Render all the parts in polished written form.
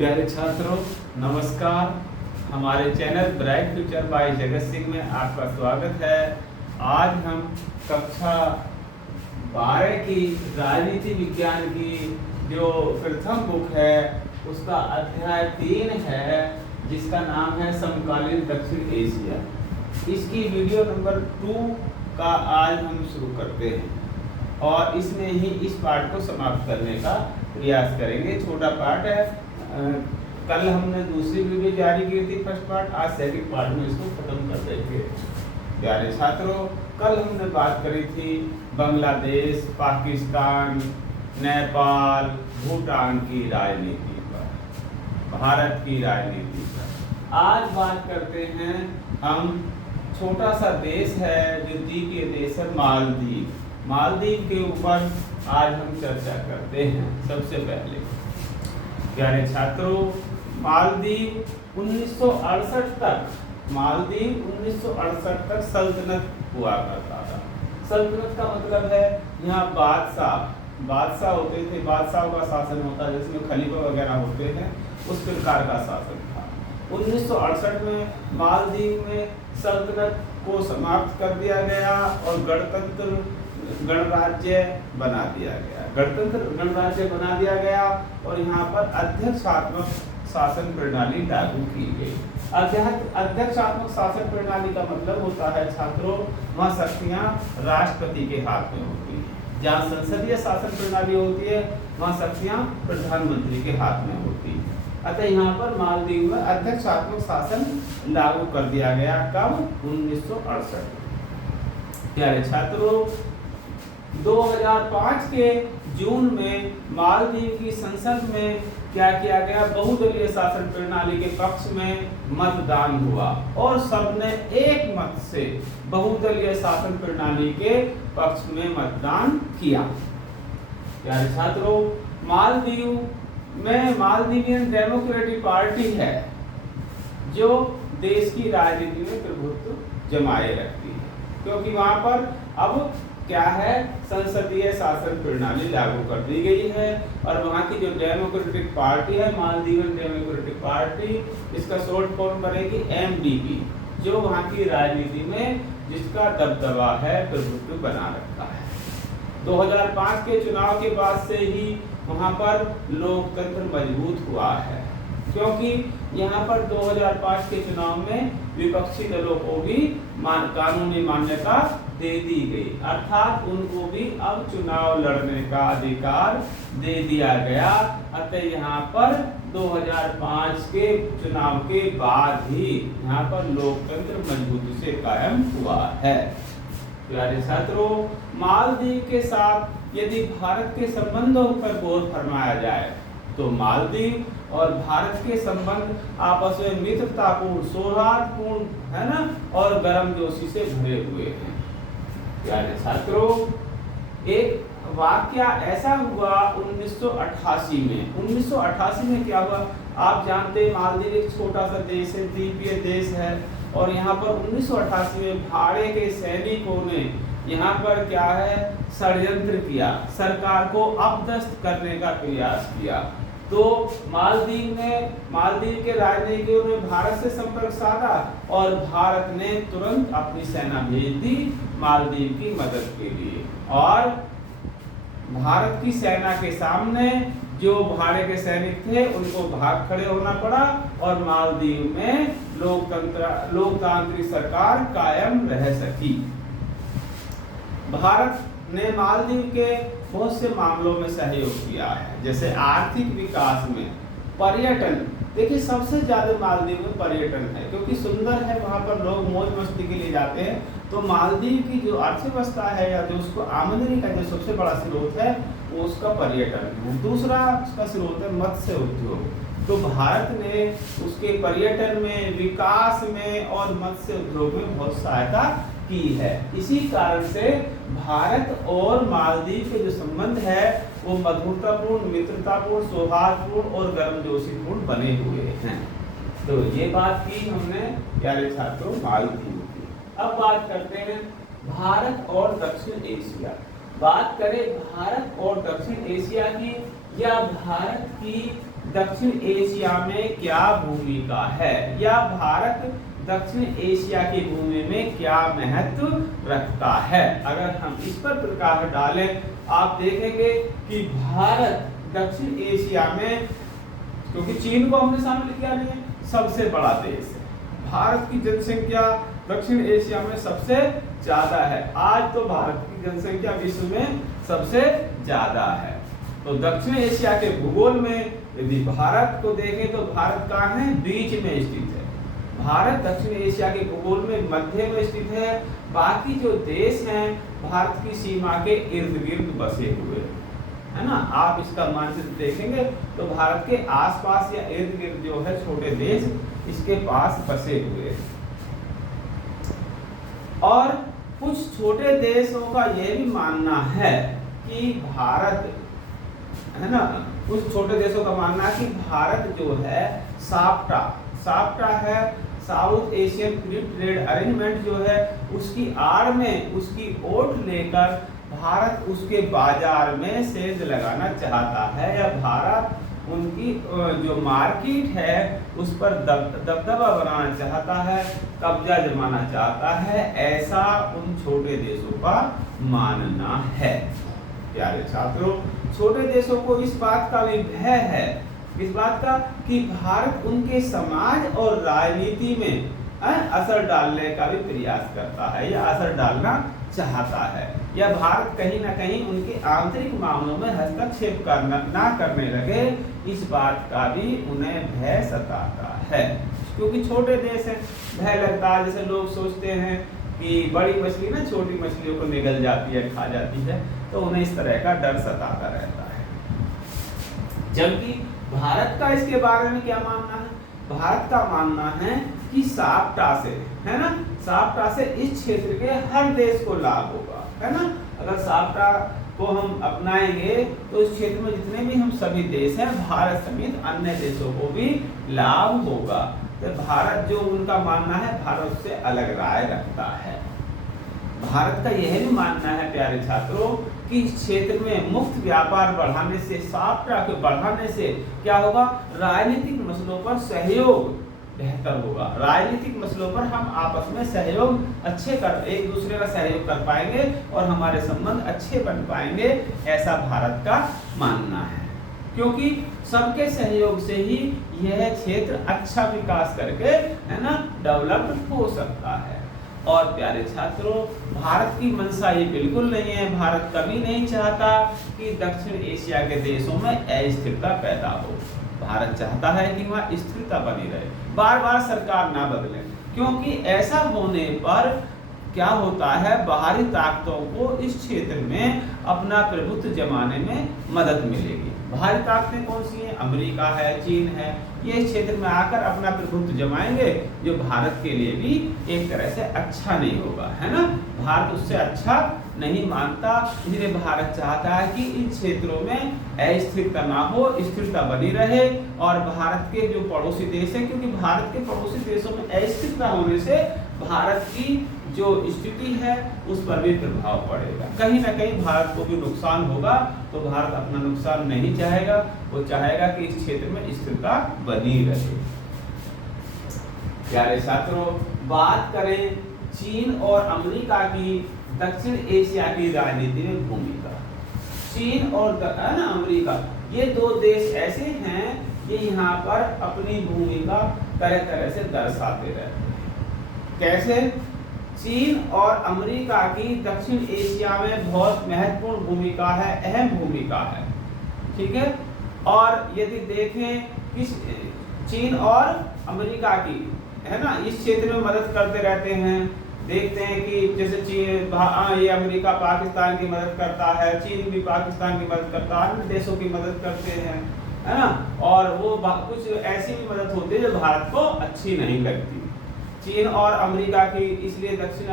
प्यारे छात्रों, नमस्कार। हमारे channel bright future bye Jagat Singh में आपका स्वागत है। आज हम कक्षा 12 की राजनीति विज्ञान की जो प्रथम बुक है उसका अध्याय 3 है, जिसका नाम है समकालीन दक्षिण एशिया। इसकी वीडियो नंबर 2 का आज हम शुरू करते हैं और इसमें ही इस पार्ट को समाप्त करने का प्रयास करेंगे। छोटा पार्ट है, कल हमने दूसरी वीडियो जारी की थी फर्स्ट पार्ट, आज सेकंड पार्ट में इसको खत्म कर देंगे। प्यारे छात्रों, कल हमने बात करी थी बांग्लादेश, पाकिस्तान, नेपाल, भूटान की राजनीति पर, भारत की राजनीति पर। आज बात करते हैं हम छोटा सा देश है जो द्वीपीय देश है, मालदीव। मालदीव के ऊपर आज हम चर्चा करते हैं। सबसे पहले प्यारे छात्रों, मालदीव 1968 तक सल्तनत हुआ करता था। सल्तनत का मतलब है यहाँ बादशाह होते थे, बादशाहों का शासन होता है, जिसमें खलीफा वगैरह होते हैं, उस प्रकार का शासन था। 1968 में मालदीव में सल्तनत को समाप्त कर दिया गया और गणराज्य बना दिया गया। गणतंत्र गणराज्य बना दिया गया और यहाँ पर अध्यक्षात्मक शासन प्रणाली लागू की गई। अध्यक्षात्मक शासन प्रणाली का मतलब होता है छात्रों, वहाँ शक्तियाँ राष्ट्रपति के हाथ में होती हैं। जहाँ संसदीय शासन प्रणाली होती है वहाँ शक्तियाँ प्रधानमंत्री के हाथ में होती है। अतः यहाँ पर मालदीव में अध्यक्षात्मक शासन लागू कर दिया गया। कब? 1968। प्यारे छात्रों, 2005 के जून में मालदीव की संसद में क्या किया गया? बहुदलीय शासन प्रणाली के पक्ष में मतदान हुआ और सबने एक मत से बहुदलीय शासन प्रणाली के पक्ष में मतदान किया। प्यारे छात्रों, मालदीव में मालदीवियन डेमोक्रेटिक पार्टी है जो देश की राजनीति में प्रभुत्व जमाए रखती है, क्योंकि वहां पर अब क्या है, संसदीय शासन प्रणाली लागू कर दी गई है। और वहाँ की जो डेमोक्रेटिक पार्टी है, मालदीवियन डेमोक्रेटिक पार्टी, इसका शॉर्ट फॉर्म बनेगी MDP, जो वहाँ की राजनीति में जिसका दबदबा है, प्रभुत्व बना रखा है। 2005 के चुनाव के बाद से ही वहाँ पर लोकतंत्र मजबूत हुआ है, क्योंकि यहाँ पर 2005 के चुनाव में विपक्षी दलों को भी कानूनी मान्यता दे दी गई, अर्थात उनको भी अब चुनाव लड़ने का अधिकार दे दिया गया। अतः यहाँ पर 2005 के चुनाव के बाद ही यहाँ पर लोकतंत्र मजबूती से कायम हुआ है। प्यारे छात्रों, मालदीव के साथ यदि भारत के संबंधों पर गौर फरमाया जाए तो मालदीव और भारत के संबंध आपस में मित्रतापूर्ण, सौहार्दपूर्ण है ना, और गर्मजोशी से भरे हुए हैं। प्यारे छात्रों, एक वाकया ऐसा हुआ 1988 में। 1988 में क्या हुआ? आप जानते हैं मालदीव एक छोटा सा देश है, द्वीपीय देश है, और यहाँ पर 1988 में भारत के सैनिकों ने यहाँ पर क्या है, षड्यंत्र किया, सरकार को अपदस्थ करने का प्रयास किया। तो मालदीव के राजनयिकों ने भारत से संपर्क साधा और भारत ने तुरंत अपनी सेना भेज दी मालदीव की मदद के लिए। और भारत की सेना के सामने जो भारत के सैनिक थे उनको भाग खड़े होना पड़ा और मालदीव में लोकतांत्रिक सरकार कायम रह सकी। भारत ने मालदीव के बहुत से मामलों में सहयोग किया है, जैसे आर्थिक विकास में, पर्यटन। देखिए, सबसे ज्यादा मालदीव में पर्यटन है, क्योंकि सुंदर है, वहाँ पर लोग मौज मस्ती के लिए जाते हैं। तो मालदीव की जो अर्थव्यवस्था है या जो उसको आमदनी का जो सबसे बड़ा स्रोत है वो उसका पर्यटन है। दूसरा उसका स्रोत है मत्स्य उद्योग। तो भारत ने उसके पर्यटन में, विकास में और मत्स्य उद्योग में बहुत सहायता की है। इसी कारण से भारत और मालदीव के जो संबंध है वो मधुरतापूर्ण, मित्रतापूर्ण, सौहार्दपूर्ण और गर्मजोशीपूर्ण बने हुए हैं। तो ये बात की हमने प्यारे छात्रों मालदीव की। अब बात करते हैं भारत और दक्षिण एशिया। बात करें भारत और दक्षिण एशिया की या भारत की दक्षिण एशिया में क्या भूमिका है, या भारत दक्षिण एशिया की भूमि में क्या महत्व रखता है। अगर हम इस पर प्रकाश डालें, आप देखेंगे कि भारत दक्षिण एशिया में, क्योंकि चीन को हमने शामिल किया नहीं है, सबसे बड़ा देश है। भारत की जनसंख्या दक्षिण एशिया में सबसे ज्यादा है। आज तो भारत की जनसंख्या विश्व में सबसे ज्यादा है। तो दक्षिण एशिया के भूगोल में यदि भारत को देखें तो भारत कहाँ है, बीच में स्थित है। भारत दक्षिण एशिया के भूगोल में मध्य में स्थित है। बाकी जो देश हैं भारत की सीमा के इर्द गिर्द बसे हुए है ना। आप इसका मानचित्र देखेंगे तो भारत के आसपास या इर्द गिर्द जो है छोटे देश इसके पास बसे हुए हैं। और कुछ छोटे देशों का यह भी मानना है कि भारत है ना, कुछ छोटे देशों का मानना है कि भारत जो है साफ्टा है, south Asian free trade arrangement जो है, उसकी आड़ में उसकी ओट लेकर भारत उसके बाजार में सेंध लगाना चाहता है, या भारत उनकी जो मार्केट है उस पर दबदबा बनाना चाहता है, कब्जा जमाना चाहता है, ऐसा उन छोटे देशों का मानना है। प्यारे छात्रों, छोटे देशों को इस बात का भी भय है, इस बात का कि भारत उनके समाज और राजनीति में असर डालने का भी प्रयास करता है या असर डालना चाहता है, या भारत कहीं ना कहीं उनके आंतरिक मामलों में हस्तक्षेप ना करने लगे, इस बात का भी उन्हें भय सताता है। क्योंकि छोटे देश हैं, भय लगता है। जैसे लोग सोचते हैं कि बड़ी मछली ना छोटी मछलियों को निगल जाती है, खा जाती है, तो उन्हें इस तरह का डर सताता रहता है। जबकि भारत का इसके बारे में क्या मानना है, भारत का मानना है कि साफ्टा से, है ना, साफ्टा से इस क्षेत्र के हर देश को लाभ होगा, है ना। अगर साफ्टा को हम अपनाएंगे तो इस क्षेत्र में जितने भी हम सभी देश हैं, भारत समेत अन्य देशों को भी लाभ होगा। तो भारत जो उनका मानना है, भारत से अलग राय रखता है। भारत का यह भी मानना है प्यारे छात्रों कि इस क्षेत्र में मुक्त व्यापार बढ़ाने से, साफ्टा को बढ़ाने से क्या होगा, राजनीतिक मसलों पर सहयोग बेहतर होगा। राजनीतिक मसलों पर हम आपस में सहयोग अच्छे कर, एक दूसरे का सहयोग कर पाएंगे और हमारे संबंध अच्छे बन पाएंगे, ऐसा भारत का मानना है। क्योंकि सबके सहयोग से ही यह क्षेत्र अच्छा विकास करके, है ना, डेवलप हो सकता है। और प्यारे छात्रों, भारत की मंशा ये बिल्कुल नहीं है, भारत कभी नहीं चाहता कि दक्षिण एशिया के देशों में अस्थिरता पैदा हो। भारत चाहता है कि वहाँ स्थिरता बनी रहे, बार बार सरकार ना बदले, क्योंकि ऐसा होने पर क्या होता है, बाहरी ताकतों को इस क्षेत्र में अपना प्रभुत्व जमाने में मदद मिलेगी। बाहरी ताकतें कौन सी हैं, अमेरिका है, चीन है, ये इस क्षेत्र में आकर अपना प्रभुत्व जमाएंगे, जो भारत के लिए भी एक तरह से अच्छा नहीं होगा, है ना। भारत उससे अच्छा नहीं मानता, इसलिए भारत चाहता है कि इन क्षेत्रों में अस्थिरता ना हो, स्थिरता बनी रहे। और भारत के जो पड़ोसी देश हैं, क्योंकि भारत के पड़ोसी देशों में अस्थिरता होने से भारत की जो स्थिति है उस पर भी प्रभाव पड़ेगा, कहीं ना कहीं भारत को भी नुकसान होगा। तो भारत अपना नुकसान नहीं चाहेगा, वो चाहेगा कि इस क्षेत्र में स्थिरता बनी रहे। प्यारे छात्रों, बात करें चीन और अमेरिका की दक्षिण एशिया की राजनीति में भूमिका। चीन और अमेरिका, ये दो देश ऐसे हैं, ये यहाँ पर अपनी भूमिका तरह तरह से दर्शाते रहते हैं। कैसे? चीन और अमेरिका की दक्षिण एशिया में बहुत महत्वपूर्ण भूमिका है, अहम भूमिका है, ठीक है। और यदि देखें किस चीन और अमेरिका की, है ना, इस क्षेत्र में मदद करते रहते हैं। देखते हैं कि जैसे चीन, ये अमेरिका पाकिस्तान की मदद करता है, चीन भी पाकिस्तान की मदद करता है, अन्य देशों की मदद करते हैं, है ना। और वो कुछ ऐसी भी मदद होती है जो भारत को अच्छी नहीं लगती। चीन और अमेरिका की इसलिए दक्षिण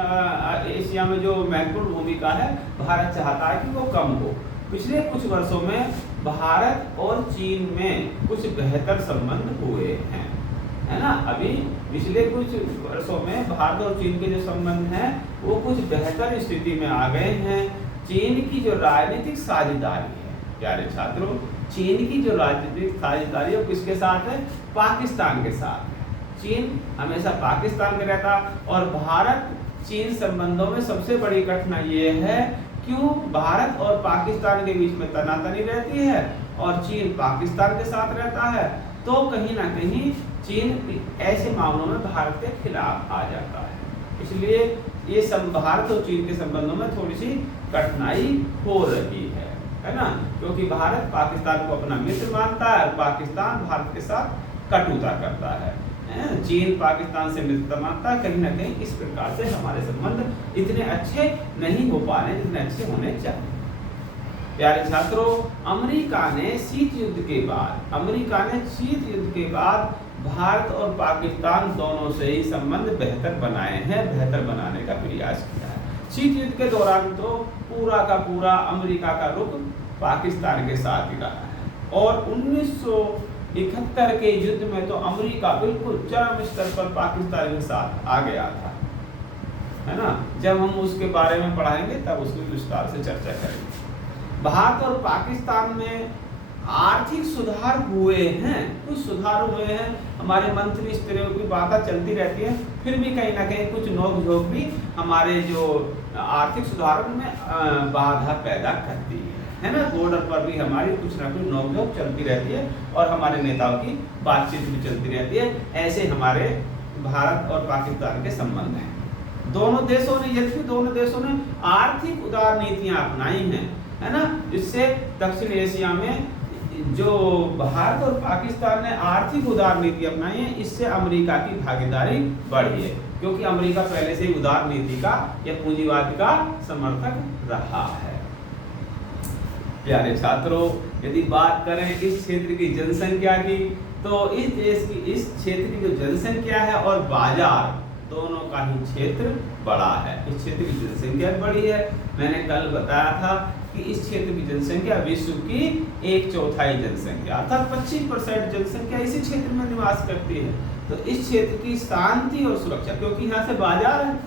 एशिया में जो महत्वपूर्ण भूमिका है, भारत चाहता है कि वो कम हो। पिछले कुछ वर्षों में भारत और चीन में कुछ बेहतर संबंध हुए हैं, है ना। अभी पिछले कुछ वर्षों में भारत और चीन के जो संबंध हैं वो कुछ बेहतर स्थिति में आ गए हैं। चीन की जो राजनीतिक साझेदारी है, प्यारे छात्रों, चीन की जो राजनीतिक साझेदारी है किसके साथ है? पाकिस्तान के साथ है। चीन हमेशा पाकिस्तान में रहता और भारत चीन संबंधों में सबसे बड़ी कठिनाई ये है, क्यों भारत और पाकिस्तान के बीच में तनातनी रहती है और चीन पाकिस्तान के साथ रहता है, तो कहीं ना कहीं चीन ऐसे मामलों में भारत के खिलाफ आ जाता है। इसलिए ये भारत और चीन के संबंधों में थोड़ी सी कठिनाई हो रही है ना, क्योंकि भारत पाकिस्तान को अपना मित्र मानता है और पाकिस्तान भारत के साथ कटुता करता है। चीन पाकिस्तान से मित्रता मानता है। कहीं ना कहीं इस प्रकार से हमारे संबंध इतने अच्छे नहीं हो पा रहे जितने अच्छे होने चाहिए। प्यारे छात्रों, अमेरिका ने शीत युद्ध के बाद भारत और पाकिस्तान दोनों से ही संबंध बेहतर बनाए हैं, बेहतर बनाने का प्रयास किया है। शीत युद्ध के दौरान तो पूरा का पूरा अमेरिका का रुख पाकिस्तान के साथ ही रहा है और 1971 के युद्ध में तो अमेरिका बिल्कुल चरम स्तर पर पाकिस्तान के साथ आ गया था, है ना। जब हम उसके बारे में पढ़ाएंगे तब उसकी विस्तार से चर्चा करेंगे। भारत और पाकिस्तान में आर्थिक सुधार हुए हैं, कुछ सुधार हुए हैं, हमारे मंत्री स्तरीय की बातें चलती रहती है, फिर भी कहीं ना कहीं कुछ नोक-झोंक भी हमारे जो आर्थिक सुधारों में बाधा पैदा करती है ना। बॉर्डर पर भी हमारी कुछ ना कुछ नोक-झोंक चलती रहती है और हमारे नेताओं की बातचीत भी चलती रहती है। ऐसे हमारे भारत और पाकिस्तान के संबंध हैं। दोनों देशों ने आर्थिक उदार नीतियां अपनाई हैं, है ना, जिससे दक्षिण एशिया में जो भारत और पाकिस्तान ने आर्थिक उदार नीति अपनाई है, इससे अमेरिका की भागीदारी बढ़ी है, क्योंकि अमेरिका पहले से ही उदार नीति का या पूंजीवाद का समर्थक रहा है। प्यारे छात्रों, यदि बात करें इस क्षेत्र की जनसंख्या की, तो इस देश की इस क्षेत्र की जो जनसंख्या है और बाजार दोनों का ही क्षेत्र बड़ा है। इस क्षेत्र की जनसंख्या बड़ी है। मैंने कल बताया था कि इस क्षेत्र की जनसंख्या विश्व की 1/4 जनसंख्या अर्थात 25% जनसंख्या इसी क्षेत्र में निवास करती है। तो इस क्षेत्र की शांति और सुरक्षा, क्योंकि यहाँ से बाजार है,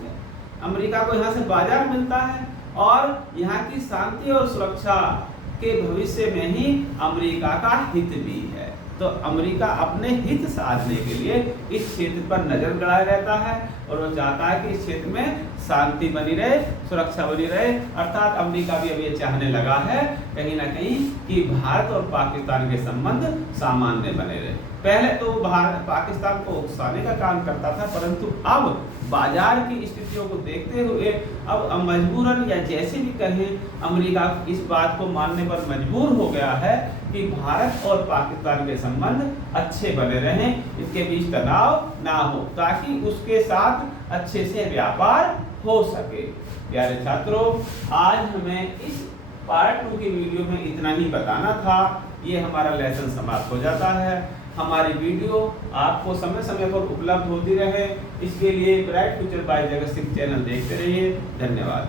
अमेरिका को यहाँ से बाजार मिलता है और यहाँ की शांति और सुरक्षा के भविष्य में ही अमेरिका का हित भी है। तो अमेरिका अपने हित साधने के लिए इस क्षेत्र पर नजर गड़ाए रहता है और वो चाहता है कि इस क्षेत्र में शांति बनी रहे, सुरक्षा बनी रहे। अर्थात अमेरिका भी अब ये चाहने लगा है कहीं ना कहीं कि भारत और पाकिस्तान के संबंध सामान्य बने रहे। पहले तो भारत पाकिस्तान को उकसाने का काम करता था, परंतु अब बाजार की स्थितियों को देखते हुए अब मजबूरन या जैसे भी कहें अमेरिका इस बात को मानने पर मजबूर हो गया है कि भारत और पाकिस्तान के संबंध अच्छे बने रहें, इसके बीच तनाव ना हो, ताकि उसके साथ अच्छे से व्यापार हो सके। प्यारे छात्रों, आज हमें इस पार्ट 2 की वीडियो में इतना ही बताना था। ये हमारा लेसन समाप्त हो जाता है। हमारी वीडियो आपको समय समय पर उपलब्ध होती रहे, इसके लिए bright future bye Jagat Singh channel देखते रहिए। धन्यवाद।